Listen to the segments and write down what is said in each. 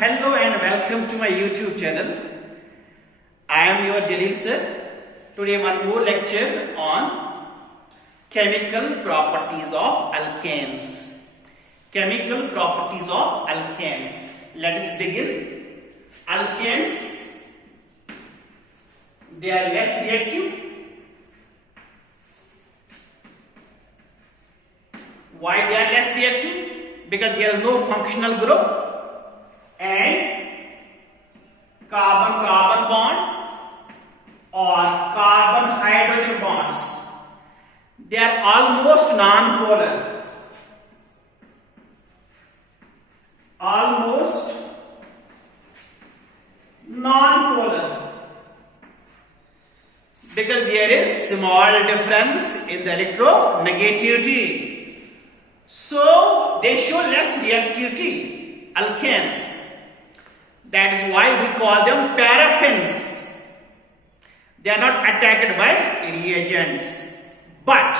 Hello and welcome to my YouTube channel. I am your Jaleel sir. Today one more lecture on chemical properties of alkanes. Chemical properties of alkanes. Let us begin. Alkanes, they are less reactive. Why they are less reactive? Because there is no functional group and carbon-carbon bond or carbon-hydrogen bonds. They are almost non-polar. Almost non-polar. Because there is small difference in the electronegativity. So they show less reactivity, alkanes. That is why we call them paraffins. They are not attacked by reagents. But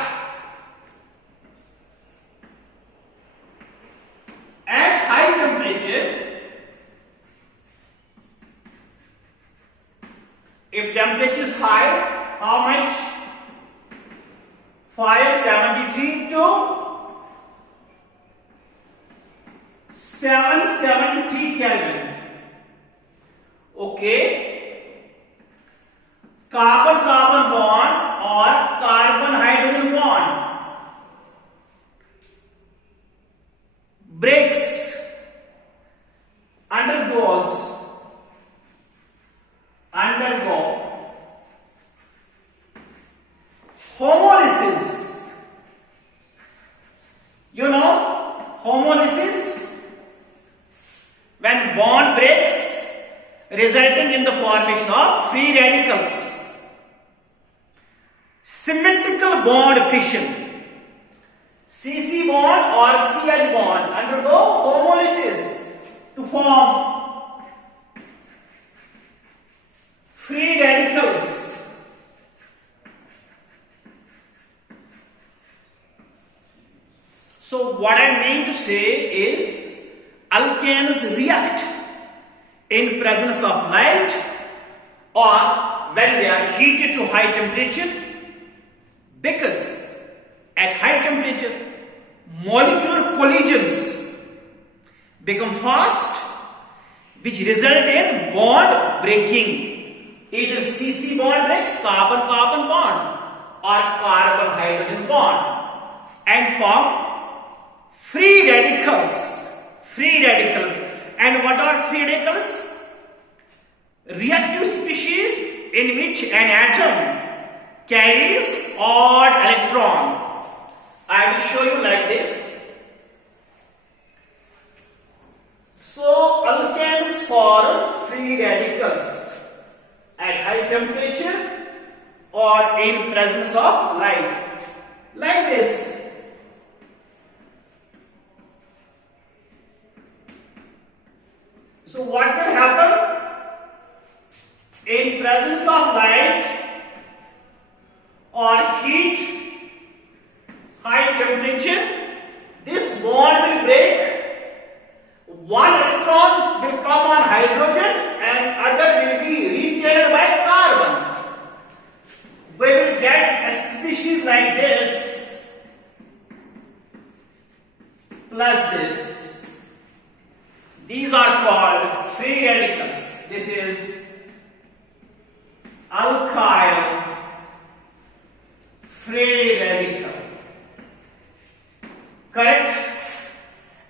at high temperature, if temperature is high, how much? 573 to 773 Kelvin. Okay. Carbon-carbon bond or carbon-hydrogen bond breaks, undergo homolysis. You know homolysis? When bond breaks, resulting in the formation of free radicals. Symmetrical bond fission, CC bond or CH bond undergo homolysis to form free radicals. So what I mean to say is alkanes react in presence of light or when they are heated to high temperature, because at high temperature molecular collisions become fast, which result in bond breaking. Either CC bond breaks, carbon-carbon bond, or carbon-hydrogen bond, and form free radicals. Free radicals. And what are free radicals? Reactive species in which an atom carries odd electron. I will show you like this. So alkanes form free radicals at high temperature or in presence of light. Like this. So what will happen? In presence of light or heat, high temperature, this bond will break. One electron will come on hydrogen and other will be retained by carbon. We will get a species like this plus this. These are called free radicals. This is alkyl free radical. Correct?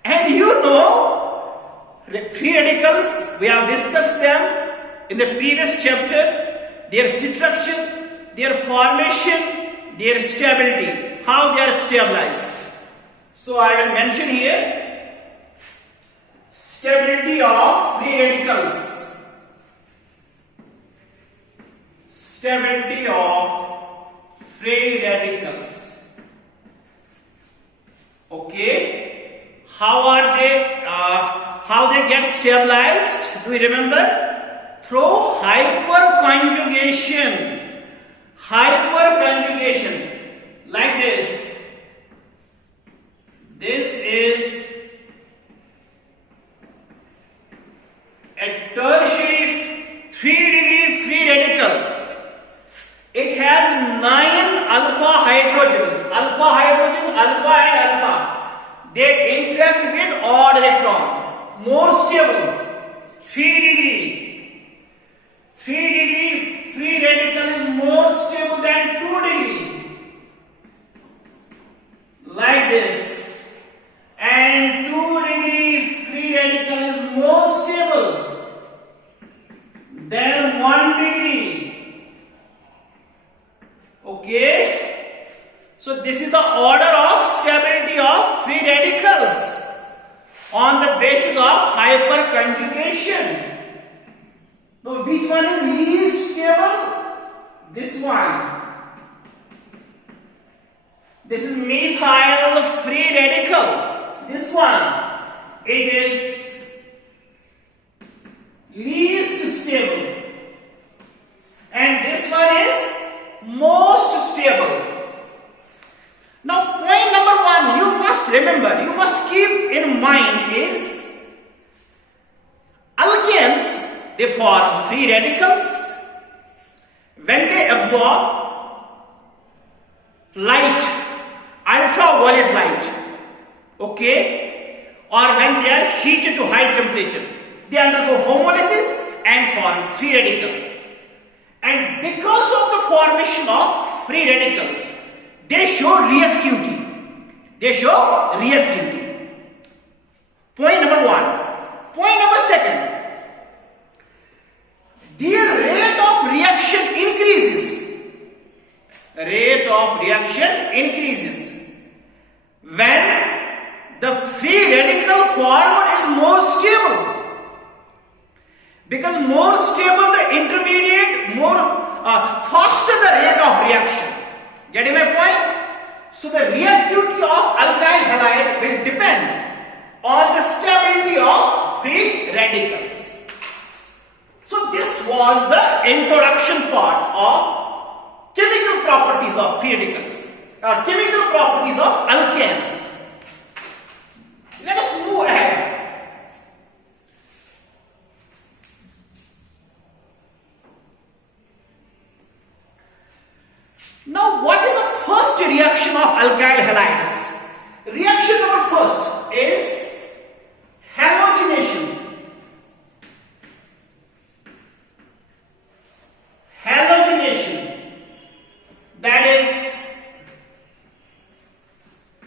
And you know, free radicals, we have discussed them in the previous chapter, their structure, their formation, their stability, how they are stabilized. So I will mention here stability of free radicals. Stability of free radicals. Okay. How they get stabilized? Do you remember? Through hyperconjugation. Hyperconjugation. Like this. This is alpha and alpha, they interact with odd electron. More stable. 3 degree. 3 degree free radical is more stable than 2 degree. Like this. And 2 degree free radical is more stable than 1 degree. Okay. So this is the order of stability of free radicals on the basis of hyperconjugation. Now which one is least stable? This one. This is methyl free radical. This one. It is least stable. And this one is most stable. Now point number 1 you must remember, you must keep in mind is alkanes, they form free radicals when they absorb light, ultraviolet light, okay, or when they are heated to high temperature. They undergo homolysis and form free radical. And because of the formation of free radicals, they show reactivity. They show reactivity. Point number 1. Point number 2. Their rate of reaction increases. Rate of reaction increases when the free radical formed is more stable. Because more stable the intermediate, more faster the rate of reaction. Getting my point? So the reactivity of alkyl halide will depend on the stability of free radicals. So this was the introduction part of chemical properties of free radicals, chemical properties of alkanes. Let us move ahead. Now, what is the first reaction of alkyl halides? Reaction number first is halogenation. Halogenation, that is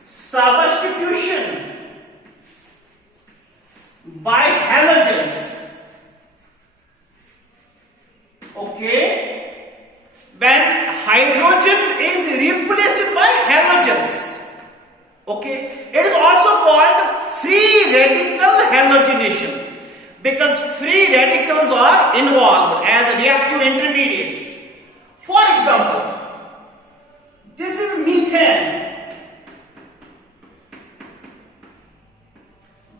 substitution by halogens. Okay. When hydrogen is replaced by halogens. Okay. It is also called free radical halogenation because free radicals are involved as reactive intermediates. For example, this is methane.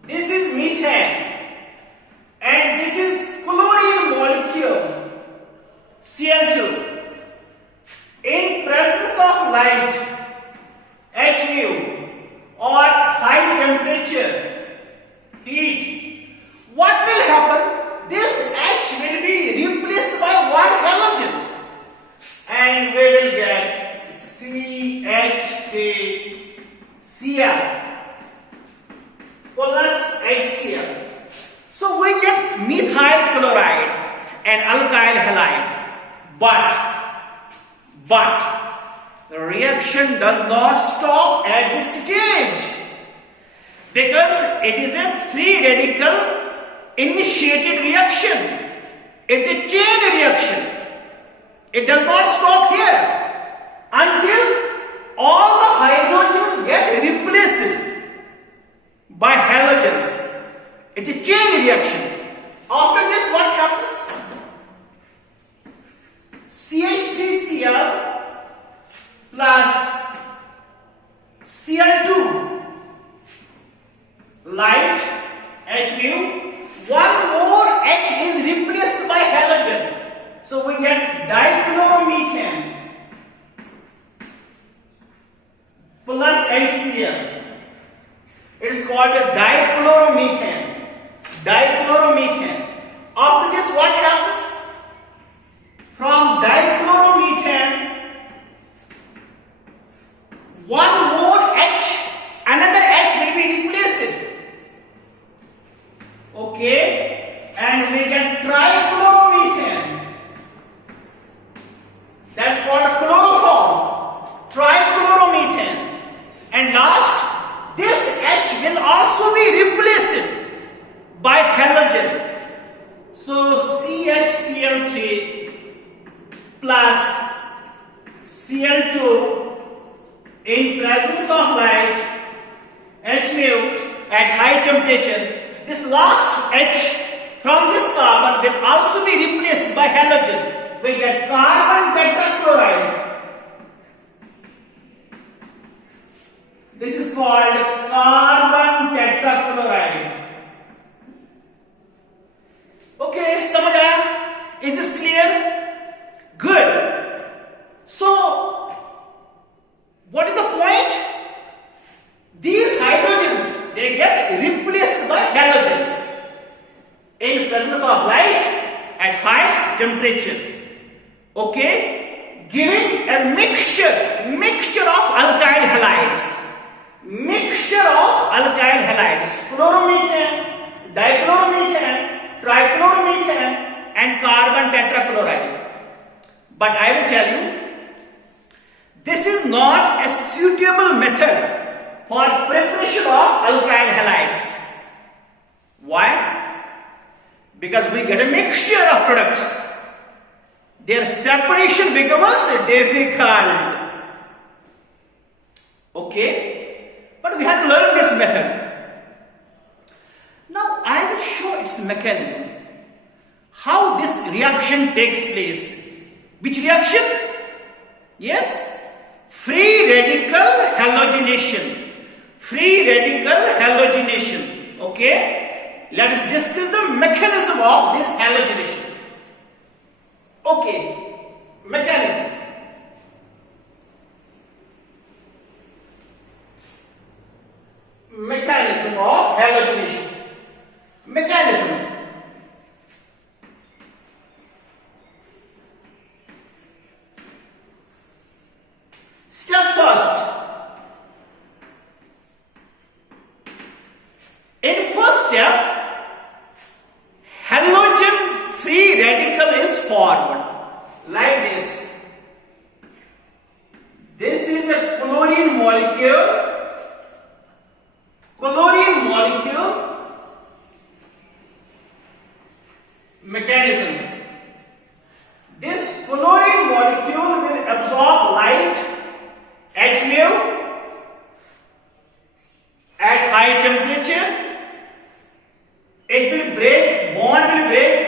This is methane. And this is chlorine molecule Cl2. In presence of light, Hν, or high temperature, heat, what will happen? This H will be replaced by one halogen and we will get CH3Cl plus HCl. So we get methyl chloride and alkyl halide. But the reaction does not stop at this stage because it is a free radical initiated reaction. It's a chain reaction. It does not stop here until all the hydrogens get replaced by halogens. It's a chain reaction. After this, what happens? CH3Cl plus Cl2 light Hν, one more H is replaced by halogen, so we get dichloromethane plus HCl. It is called a dichloromethane. After this, what happens? From dichloromethane, one more H at high temperature, this last H from this carbon will also be replaced by halogen. We get carbon tetrachloride. This is called carbon tetrachloride. Okay, समझ आया? Is this clear? Good. So, what is the point? These hydrogens, they get replaced by halogens in presence of light at high temperature. Okay, giving a mixture of alkyl halides. Mixture of alkyl halides, chloromethane, dichloromethane, trichloromethane and carbon tetrachloride. But I will tell you, this is not a suitable method for preparation of alkyl halides. Why? Because we get a mixture of products. Their separation becomes difficult. Okay? But we have to learn this method. Now I will show its mechanism. How this reaction takes place. Which reaction? Yes? Free radical halogenation. Free radical halogenation. Okay? Let us discuss the mechanism of this halogenation. Okay. Mechanism. Mechanism of halogenation. Mechanism. Step first. In first step, halogen free radical is formed like this. This is a chlorine molecule. Chlorine molecule mechanism. This chlorine molecule will absorb light H wave at high temperature. It will break, bond will break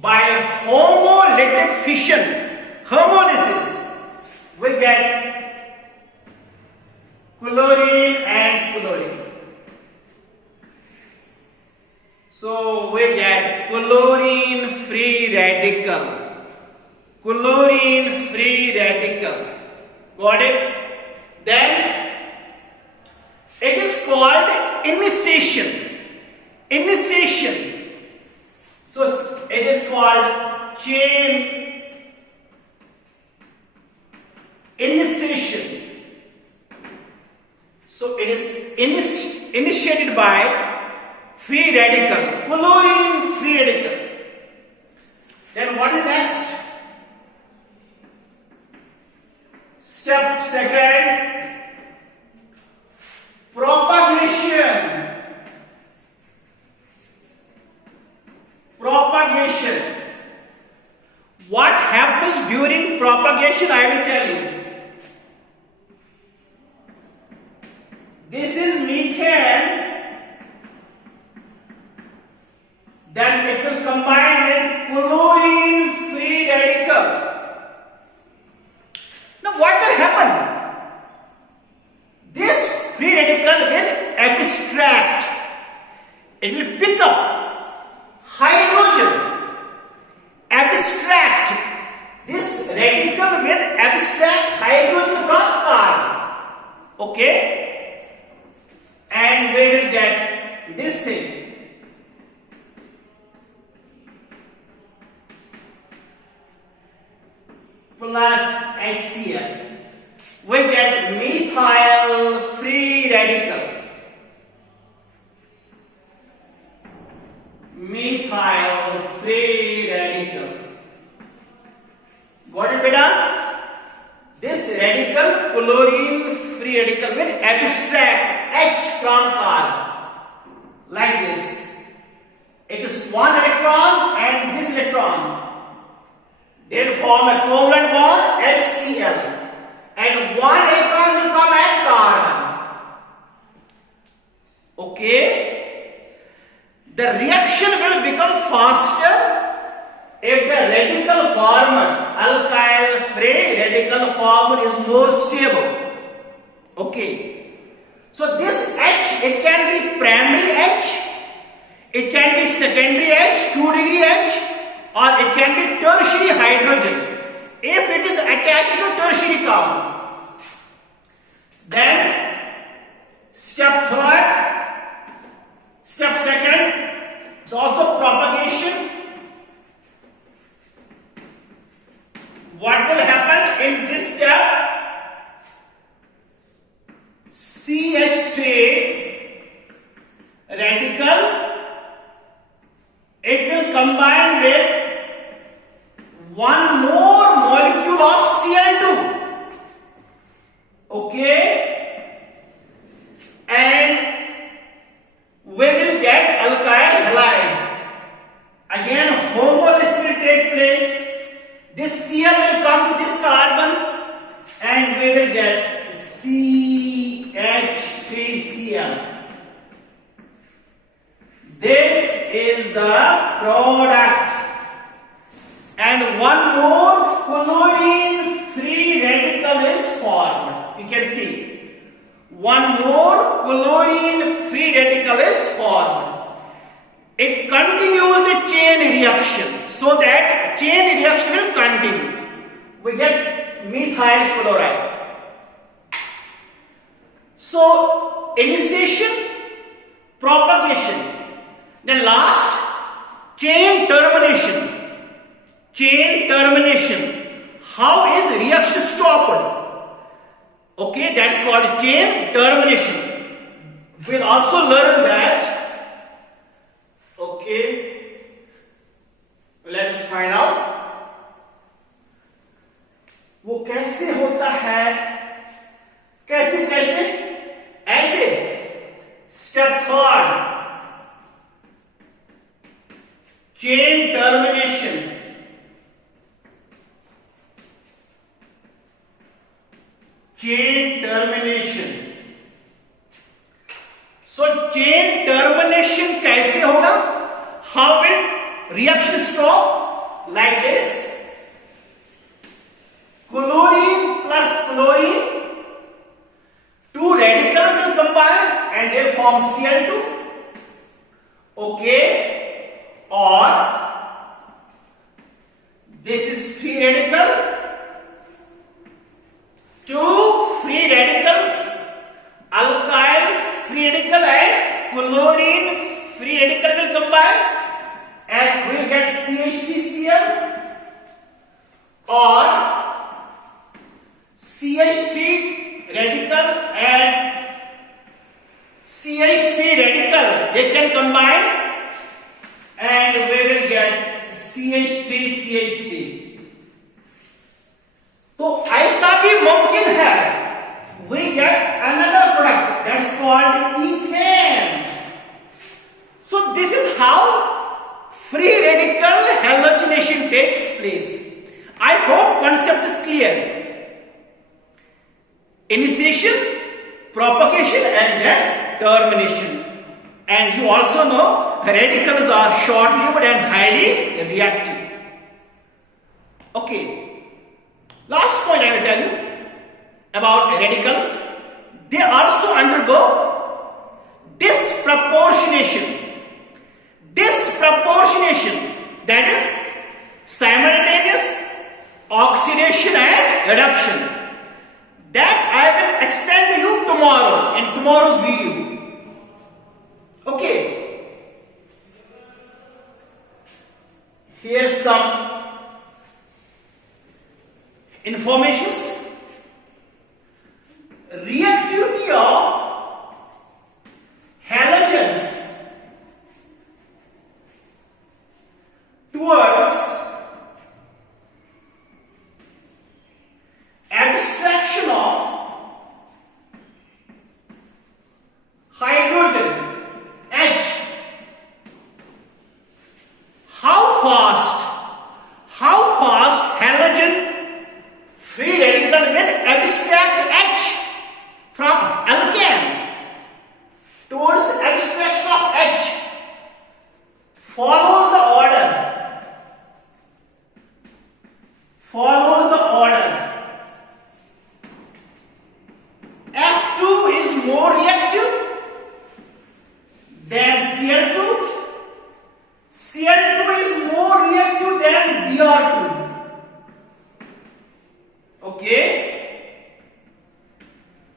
by homolytic fission, homolysis. We get chlorine and chlorine. So we get chlorine free radical. Chlorine free radical. Got it? Then it is called initiation. Initiation. So it is called chain initiation. So it is initiated by free radical, chlorine free radical. Then what is next? Step second, propagation. Propagation. What happens during propagation? I will tell you. This is methane. Then it will combine with chlorine free radical. Now what will happen? This free radical will abstract. It will pick up hydrogen. Abstract. This radical will abstract hydrogen from carbon. Okay? And we will get this thing. Plus HCl. We get methyl free radical. Methyl free radical. Got it, beta? This radical, chlorine free radical, will abstract H from carbon. Like this. It is one electron and this electron. They form a covalent bond HCl, and one electron will come at carbon. The reaction will become faster if the radical formed, alkyl free radical formed is more stable. Okay. So this H, it can be primary H, it can be secondary H, 2-degree H, or it can be tertiary hydrogen. If it is attached to tertiary carbon, then step third, step second, it's also propagation. What will happen in this step? CH3 radical, it will combine with one more molecule of Cl2. Okay, and we will get alkyl halide. Again, homolysation will take place. This Cl will come to this carbon, and we will get CH3Cl. This is the product. And one more chlorine free radical is formed. You can see. One more chlorine free radical is formed. It continues the chain reaction. So that chain reaction will continue. We get methyl chloride. So, initiation, propagation. Then last, chain termination. Chain termination. How is reaction stopped? Okay, that's called chain termination. We'll also learn that. Okay, let's find out. वो कैसे होता है? कैसे कैसे? ऐसे. Step third, chain termination. Chain termination. So chain termination कैसे होगा? How will reaction stop? Like this. Chlorine plus chlorine, two radicals will combine and they form Cl2. Okay. Or this is free radical. Two free radicals, alkyl free radical and chlorine free radical will combine and we will get CH3Cl, or CH3 radical and CH3 radical, they can combine and we will get CH3CH3. तो ऐसा भी मुमकिन है, we get another product that's called ethane. So this is how free radical halogenation takes place. I hope concept is clear. Initiation, propagation and then termination. And you also know radicals are short-lived and highly reactive. Okay. Last point I will tell you about radicals. They also undergo disproportionation. Disproportionation, that is simultaneous oxidation and reduction. That I will explain to you tomorrow in tomorrow's video. Okay. Here's some informations. Reactivity of halogens towards abstraction of hydrogen H. How fast halogen free radical will abstract H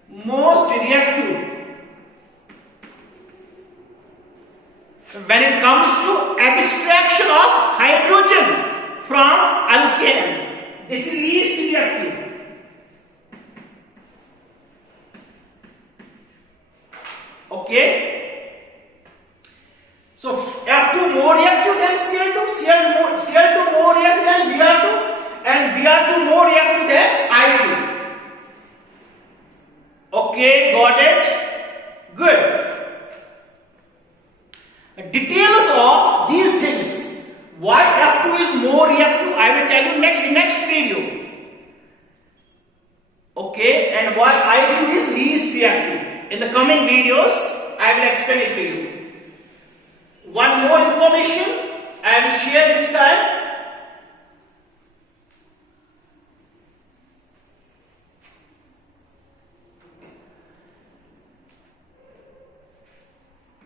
most reactive when it comes to abstraction of hydrogen from alkane. This is least reactive. Okay. So F2 more reactive than Cl2, Cl2 more reactive than Br2, and Br2 more reactive than I2. Okay, got it? Good. Details of these things, why F2 is more reactive, I will tell you next video. Okay, and why I2 is least reactive. In the coming videos, I will explain it to you. One more information I will share this time.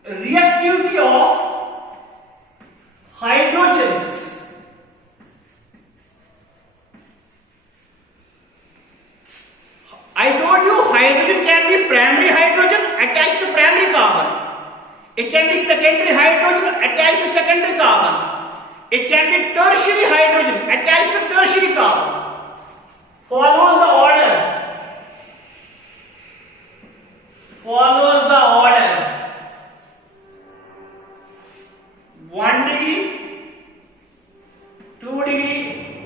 Reactivity of hydrogens. I told you hydrogen can be primary hydrogen attached to primary carbon. It can be secondary hydrogen attached to secondary carbon. It can be tertiary hydrogen attached to tertiary carbon. Follows the order. Follows the order. 1 degree, 2 degree,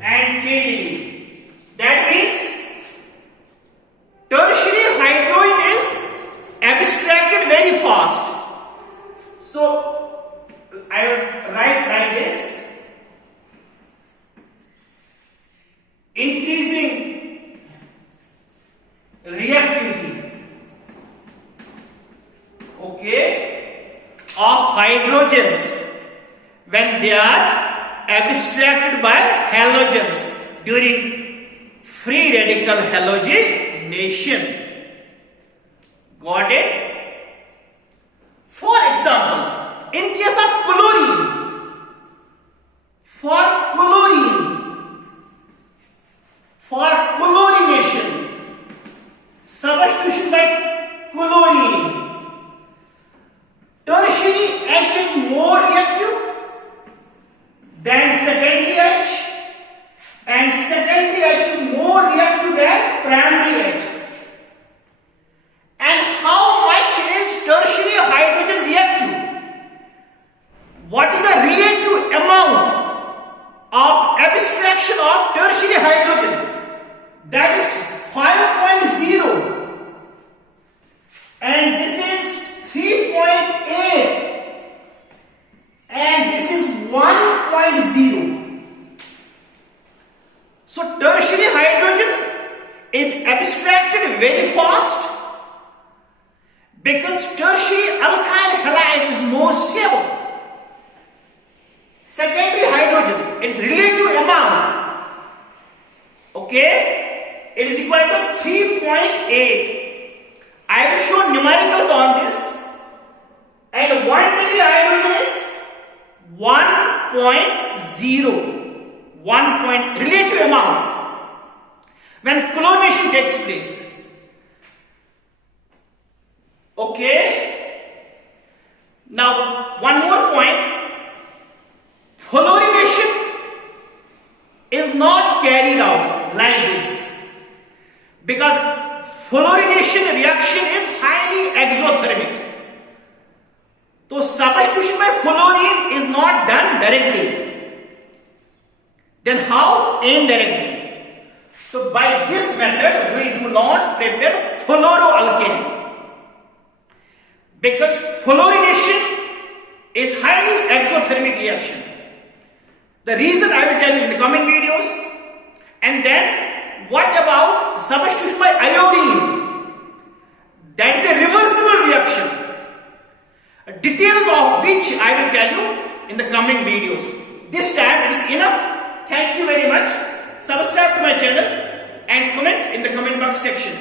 and 3 degree. That means tertiary hydrogen is abstracted very fast. So I will write like this: increasing reactivity, okay, of hydrogens when they are abstracted by halogens during free radical halogenation. Got it? For example, in case of chlorine, for chlorination, substitution by chlorine, tertiary H is more reactive than secondary H, and secondary H is more reactive than primary H. And how much is tertiary hydrogen reactive? What is the relative amount of abstraction of tertiary hydrogen? That is 5.0, and this is 3.8, and this is 1.0. So tertiary hydrogen is abstracted very fast because tertiary alkyl halide is more stable. Secondary hydrogen, its relative amount, okay, it is equal to 3.8. I will show numericals on this, and 1 degree hydrogen is 1.0, relative amount when chlorination takes place. Okay. Now one more point. Halogenation is not carried out like this because halogenation reaction is highly exothermic. So substitution by fluorine is not done directly. Then how? Indirectly. So by this method we do not prepare fluoroalkane because fluorination is highly exothermic reaction. The reason I will tell you in the coming videos. And then what about substitution by iodine? That is a reversible reaction, details of which I will tell you in the coming videos. This time it is enough. Thank you very much. Subscribe to my channel and comment in the comment box section.